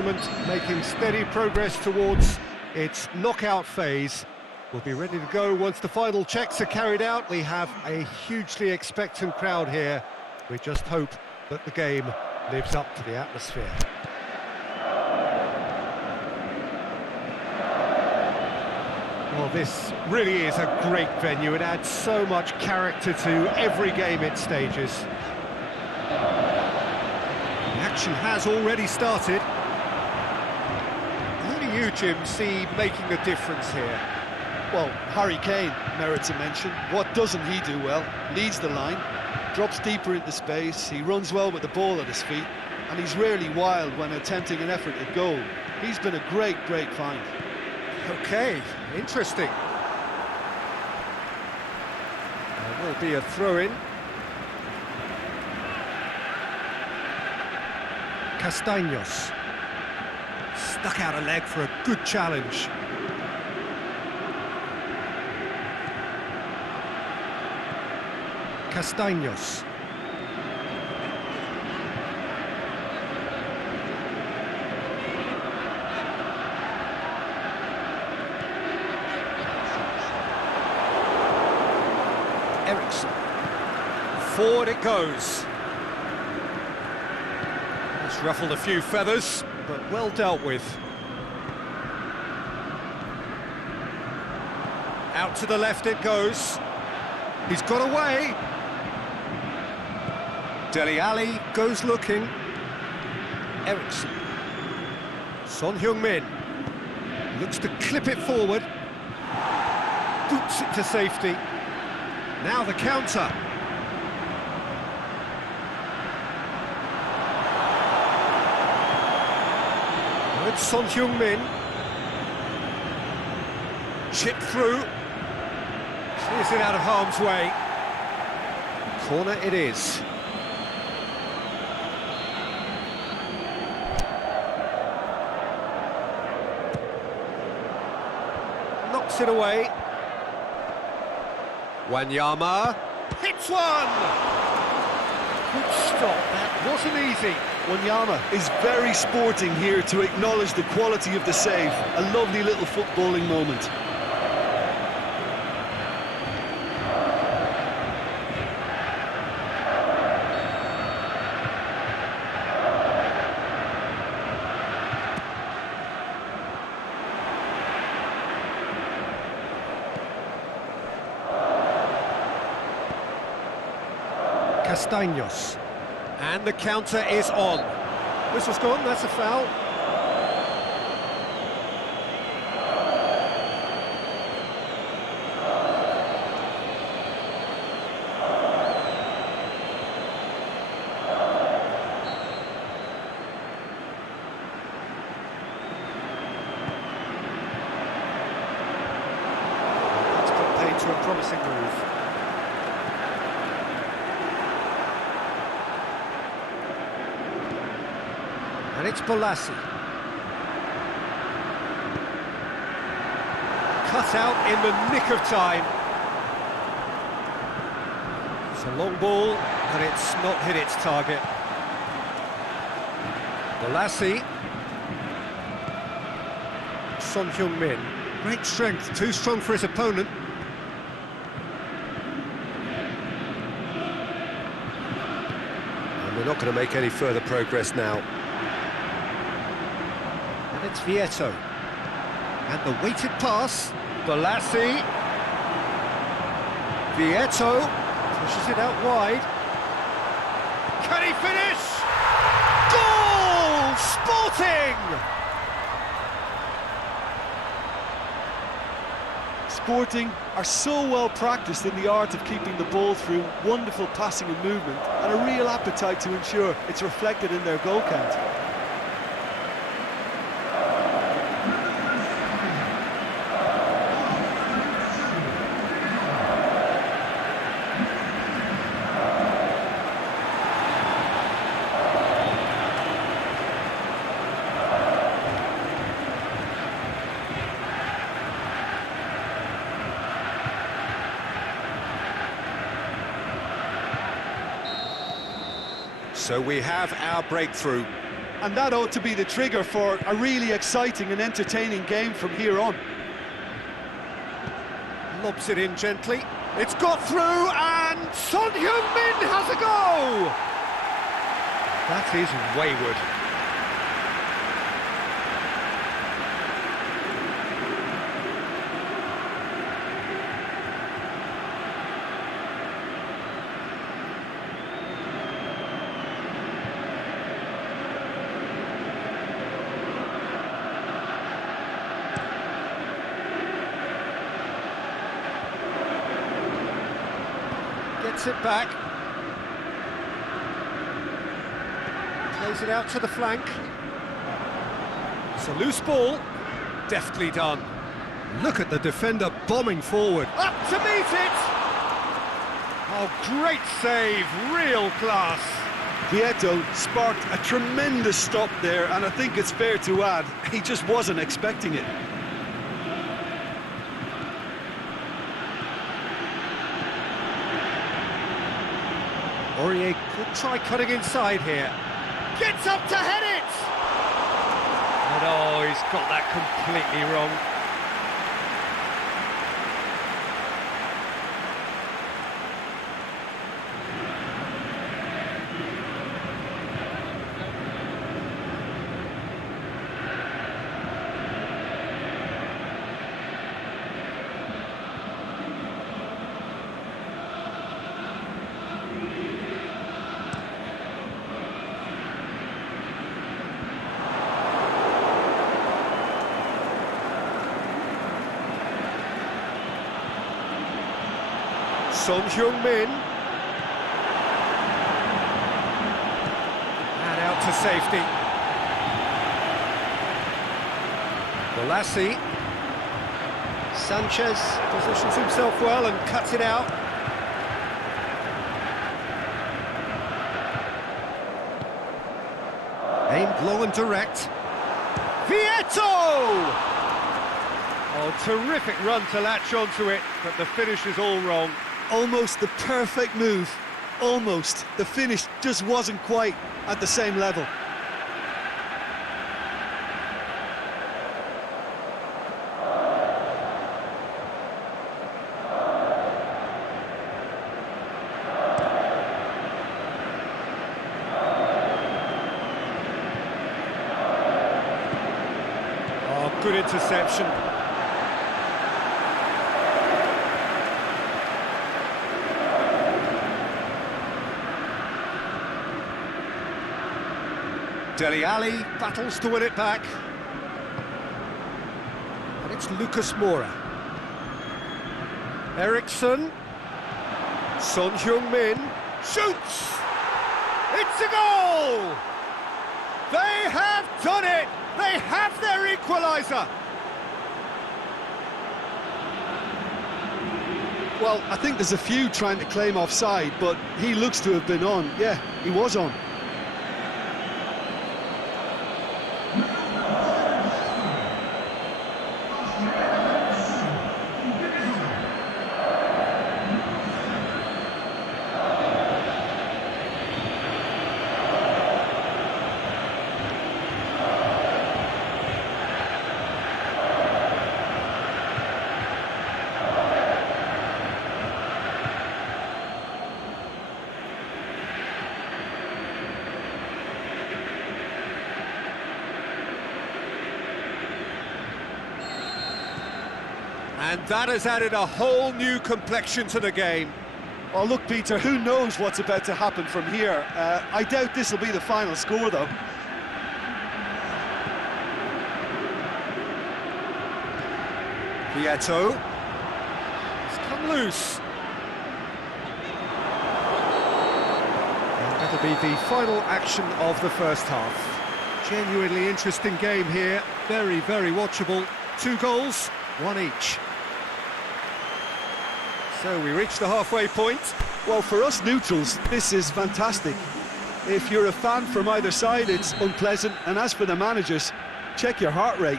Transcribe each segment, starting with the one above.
tournament, making steady progress towards its knockout phase. We'll be ready to go once the final checks are carried out. We have a hugely expectant crowd here. We just hope that the game lives up to the atmosphere. Well, this really is a great venue. It adds so much character to every game it stages. The action has already started. Who do you, Jim, see making the difference here? Well, Harry Kane merits a mention. What doesn't he do well? Leads the line, drops deeper into space, he runs well with the ball at his feet, and he's rarely wild when attempting an effort at goal. He's been a great find. Okay, interesting. There will be a throw-in. Castaños. Stuck out a leg for a good challenge. Castaños. Ericsson. Forward it goes. It's ruffled a few feathers, but well dealt with. Out to the left it goes. He's got away. Dele Alli goes looking. Ericsson. Son Heung-min looks to clip it forward. Boots it to safety. Now the counter. Good Son Heung-min. Chip through. Clears it out of harm's way. Corner it is. Knocks it away. Wanyama hits one! Good stop, that wasn't easy. Wanyama is very sporting here to acknowledge the quality of the save. A lovely little footballing moment. Castaños. And the counter is on. Whistle's gone, that's a foul. That's got paid to a promising move. And it's Bolasie. Cut out in the nick of time. It's a long ball, but it's not hit its target. Bolasie. Son Heung-min. Great strength, too strong for his opponent. And we're not going to make any further progress now. And it's Vieto. And the weighted pass. Bolasie. Vieto pushes it out wide. Can he finish? Goal! Sporting! Sporting are so well practiced in the art of keeping the ball through, wonderful passing and movement, and a real appetite to ensure it's reflected in their goal count. So we have our breakthrough. And that ought to be the trigger for a really exciting and entertaining game from here on. Lobs it in gently. It's got through, and Son Heung-min has a go! That is wayward. Gets it back. Plays it out to the flank. It's a loose ball. Deftly done. Look at the defender bombing forward. Up to meet it! Oh, great save. Real class. Vieto sparked a tremendous stop there, and I think it's fair to add, he just wasn't expecting it. Aurier could try cutting inside here. Gets up to head it! And oh, he's got that completely wrong. Son Heung-min. And out to safety. Bolasie. Sanchez positions himself well and cuts it out. Aimed low and direct. Vieto! Oh, terrific run to latch onto it, but the finish is all wrong. Almost the perfect move. Almost. The finish just wasn't quite at the same level. Oh, good interception. Dele Alli battles to win it back. And it's Lucas Moura. Eriksson. Son Heung-min shoots! It's a goal! They have done it! They have their equaliser! Well, I think there's a few trying to claim offside, but he looks to have been on. Yeah, he was on. And that has added a whole new complexion to the game. Oh, look, Peter, who knows what's about to happen from here? I doubt this will be the final score, though. Vieto. It's come loose. And that'll be the final action of the first half. Genuinely interesting game here. Very, very watchable. 2 goals, 1 each. So we reach the halfway point. Well, for us neutrals, this is fantastic. If you're a fan from either side, it's unpleasant. And as for the managers, check your heart rate.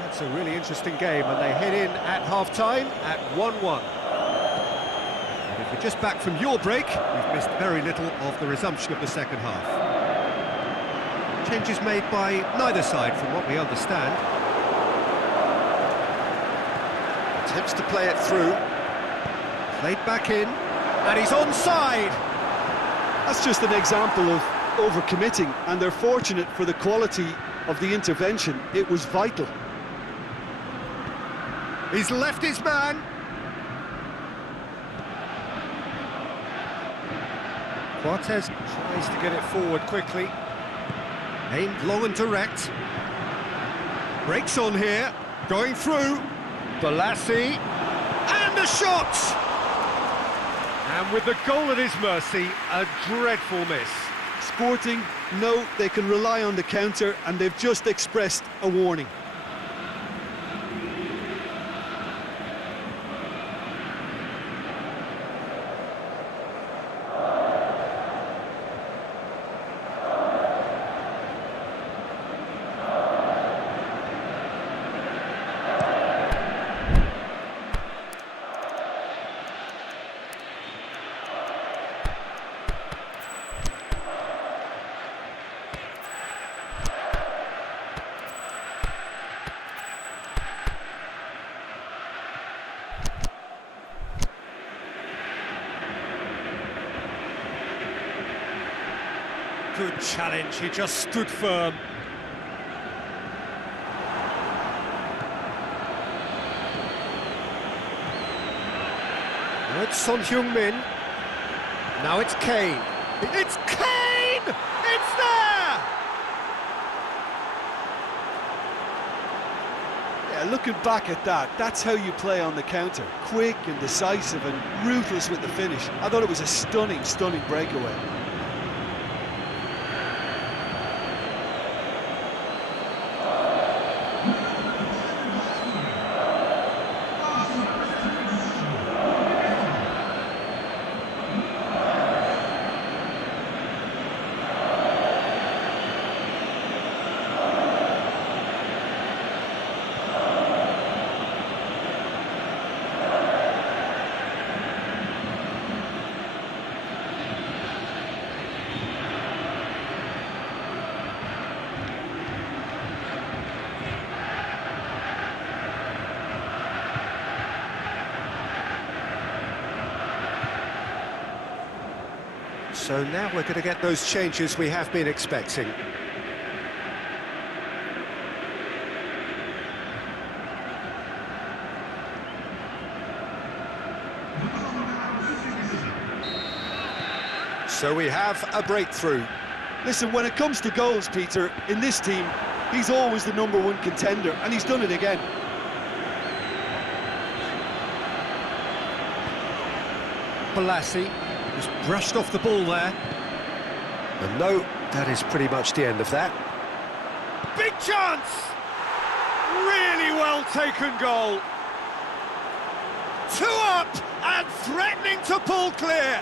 That's a really interesting game, and they head in at half-time at 1-1. And if you're just back from your break, you've missed very little of the resumption of the second half. Changes made by neither side, from what we understand. Attempts to play it through. Played back in, and he's onside! That's just an example of overcommitting, and they're fortunate for the quality of the intervention. It was vital. He's left his man. Cortez tries to get it forward quickly. Aimed long and direct. Breaks on here. Going through. Balassi. And a shot! And with the goal at his mercy, a dreadful miss. Sporting know they can rely on the counter, and they've just expressed a warning. Good challenge, he just stood firm. Now it's Son Heung-min. Now it's Kane. It's Kane! It's there! Yeah, looking back at that, that's how you play on the counter. Quick and decisive and ruthless with the finish. I thought it was a stunning, stunning breakaway. So now we're going to get those changes we have been expecting. So we have a breakthrough. Listen, when it comes to goals, Peter, in this team, he's always the #1 contender, and he's done it again. Balassi just brushed off the ball there. And no, that is pretty much the end of that. Big chance! Really well taken goal. 2 up and threatening to pull clear.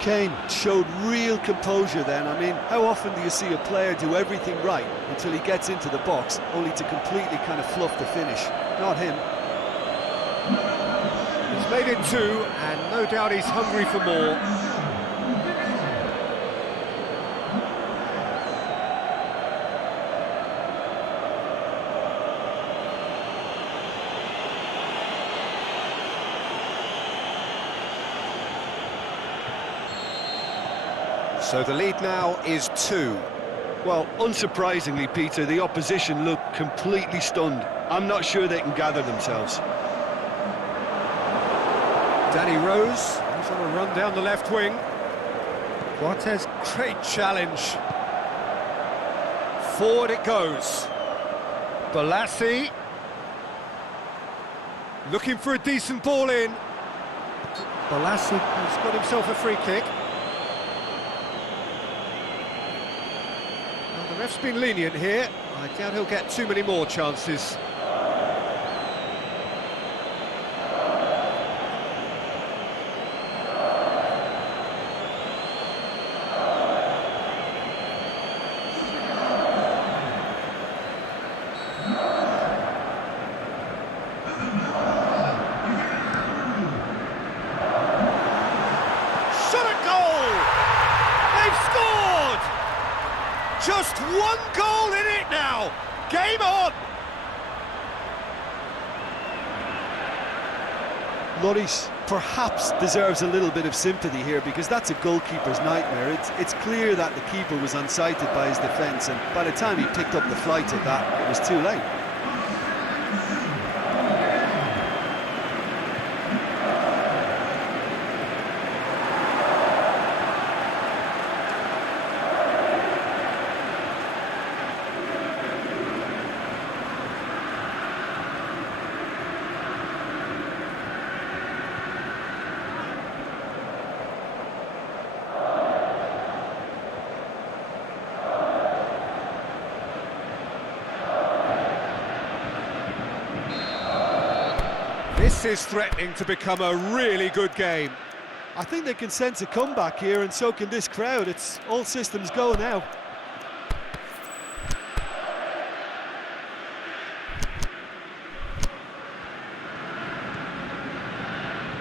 Kane showed real composure then. I mean, how often do you see a player do everything right until he gets into the box, only to completely kind of fluff the finish? Not him. He's made it 2, and no doubt he's hungry for more. So the lead now is 2. Well, unsurprisingly, Peter, the opposition look completely stunned. I'm not sure they can gather themselves. Danny Rose, he's on a run down the left wing. Cortez, great challenge. Forward it goes. Balassi. Looking for a decent ball in. Balassi has got himself a free kick. Well, the ref's been lenient here. I doubt he'll get too many more chances. goal in it now! Game on! Lloris perhaps deserves a little bit of sympathy here, because that's a goalkeeper's nightmare. It's clear that the keeper was unsighted by his defence, and by the time he picked up the flight of that, it was too late. This is threatening to become a really good game. I think they can sense a comeback here, and so can this crowd. It's all systems go now.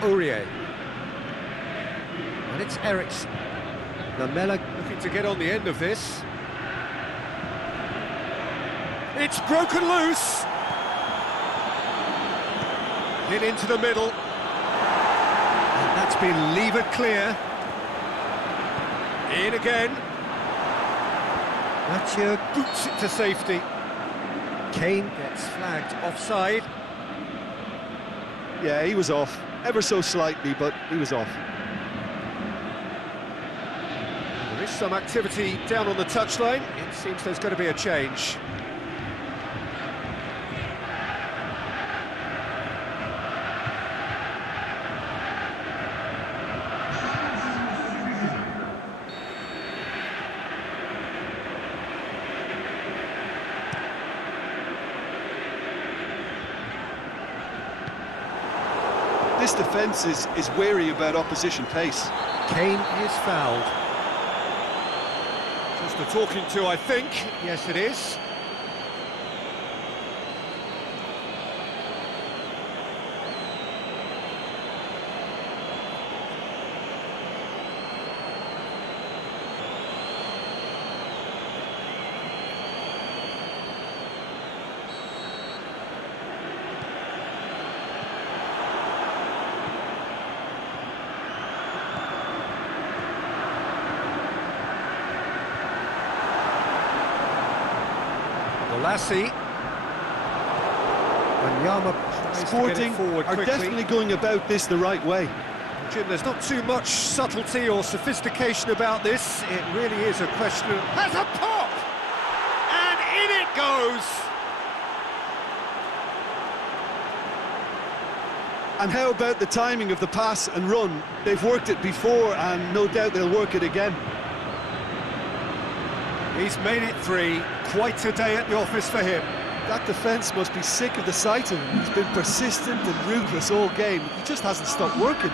Aurier. And it's Ericsson. Lamela looking to get on the end of this. It's broken loose. Hit into the middle. And that's been levered clear. In again. Mathieu boots it to safety. Kane gets flagged offside. Yeah, he was off. Ever so slightly, but he was off. There is some activity down on the touchline. It seems there's going to be a change. This defence is wary about opposition pace. Kane is fouled. Just a talking to, I think. Yes, it is. Lassie. And Yama tries to get it forward are quickly. definitely going about this the right way. Jim, there's not too much subtlety or sophistication about this. It really is a question of... Has a pop! And in it goes! And how about the timing of the pass and run? They've worked it before, and no doubt they'll work it again. He's made it 3. Quite a day at the office for him. That defence must be sick of the sight of him. He's been persistent and ruthless all game. He just hasn't stopped working.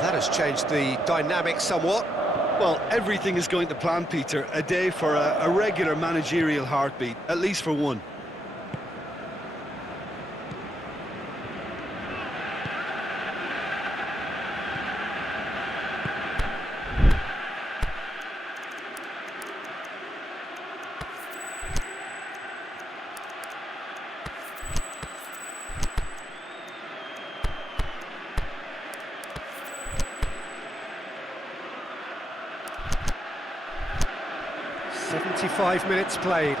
That has changed the dynamic somewhat. Well, everything is going to plan, Peter. A day for a regular managerial heartbeat, at least for one. .75 minutes played.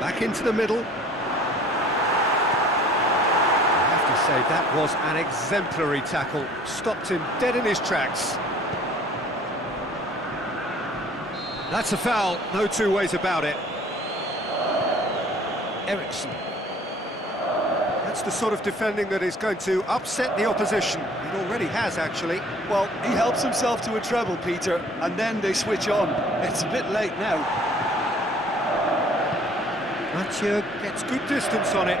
Back into the middle. I have to say, that was an exemplary tackle. Stopped him dead in his tracks. That's a foul, no two ways about it. Ericsson. Had That's the sort of defending that is going to upset the opposition. It already has, actually. Well, he helps himself to a treble, Peter, and then they switch on. It's a bit late now. Mathieu gets good distance on it.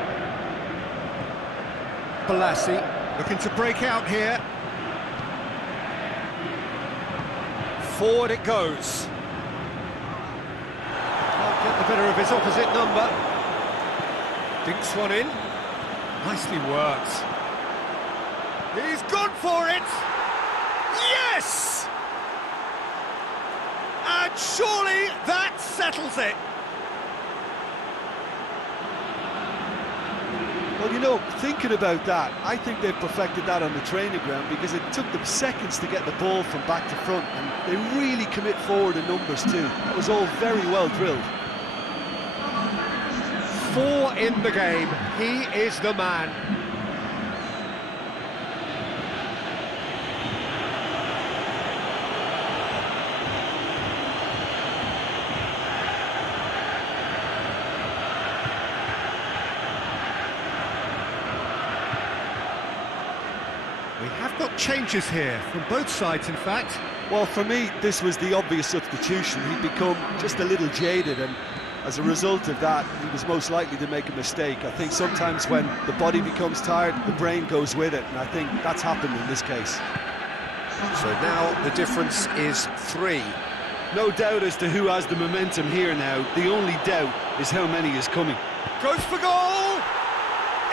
Balassi looking to break out here. Forward it goes. Can't get the better of his opposite number. Dinks one in. Nicely worked. He's gone for it! Yes! And surely that settles it. Well, you know, thinking about that, I think they've perfected that on the training ground because it took them seconds to get the ball from back to front, and they really commit forward in numbers too. That was all very well drilled. 4 in the game. He is the man. We have got changes here, from both sides in fact. Well, for me, this was the obvious substitution. He'd become just a little jaded, and as a result of that, he was most likely to make a mistake. I think sometimes when the body becomes tired, the brain goes with it, and I think that's happened in this case. So now the difference is 3. No doubt as to who has the momentum here now. The only doubt is how many is coming. Goes for goal!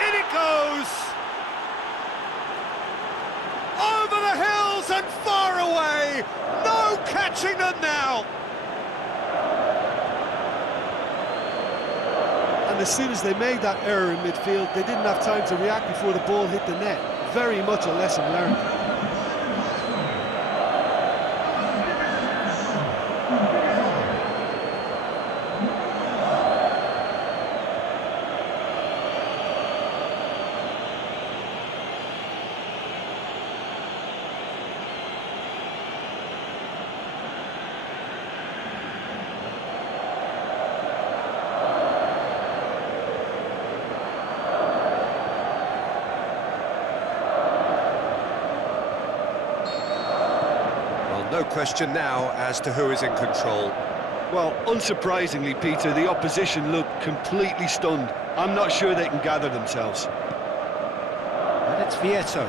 In it goes! Over the hills and far away! No catching them now! And as soon as they made that error in midfield, they didn't have time to react before the ball hit the net. Very much a lesson learned. No question now as to who is in control. Well, unsurprisingly, Peter, the opposition look completely stunned. I'm not sure they can gather themselves. And it's Vieto.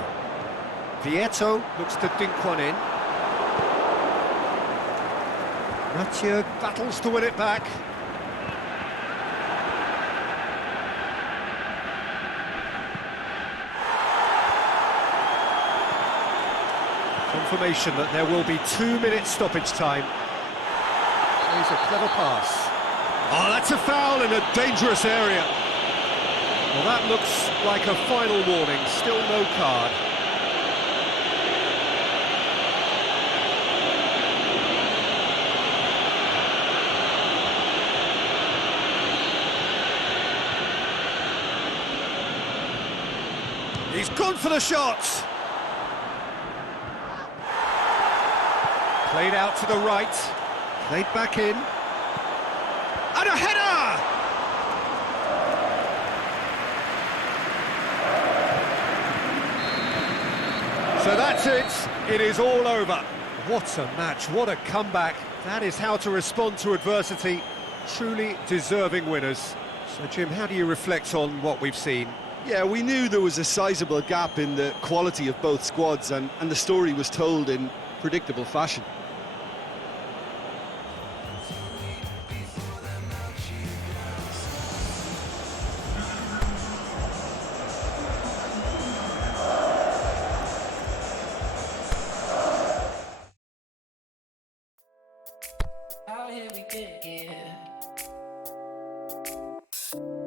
Vieto looks to dink one in. Mathieu battles to win it back. Confirmation that there will be 2 minutes stoppage time. Plays a clever pass. Oh, that's a foul in a dangerous area. Well, that looks like a final warning. Still no card. He's gone for the shots. Played out to the right, played back in, and a header! So that's it, it is all over. What a match, what a comeback. That is how to respond to adversity. Truly deserving winners. So Jim, how do you reflect on what we've seen? Yeah, we knew there was a sizable gap in the quality of both squads, and the story was told in predictable fashion. Out here we get, yeah.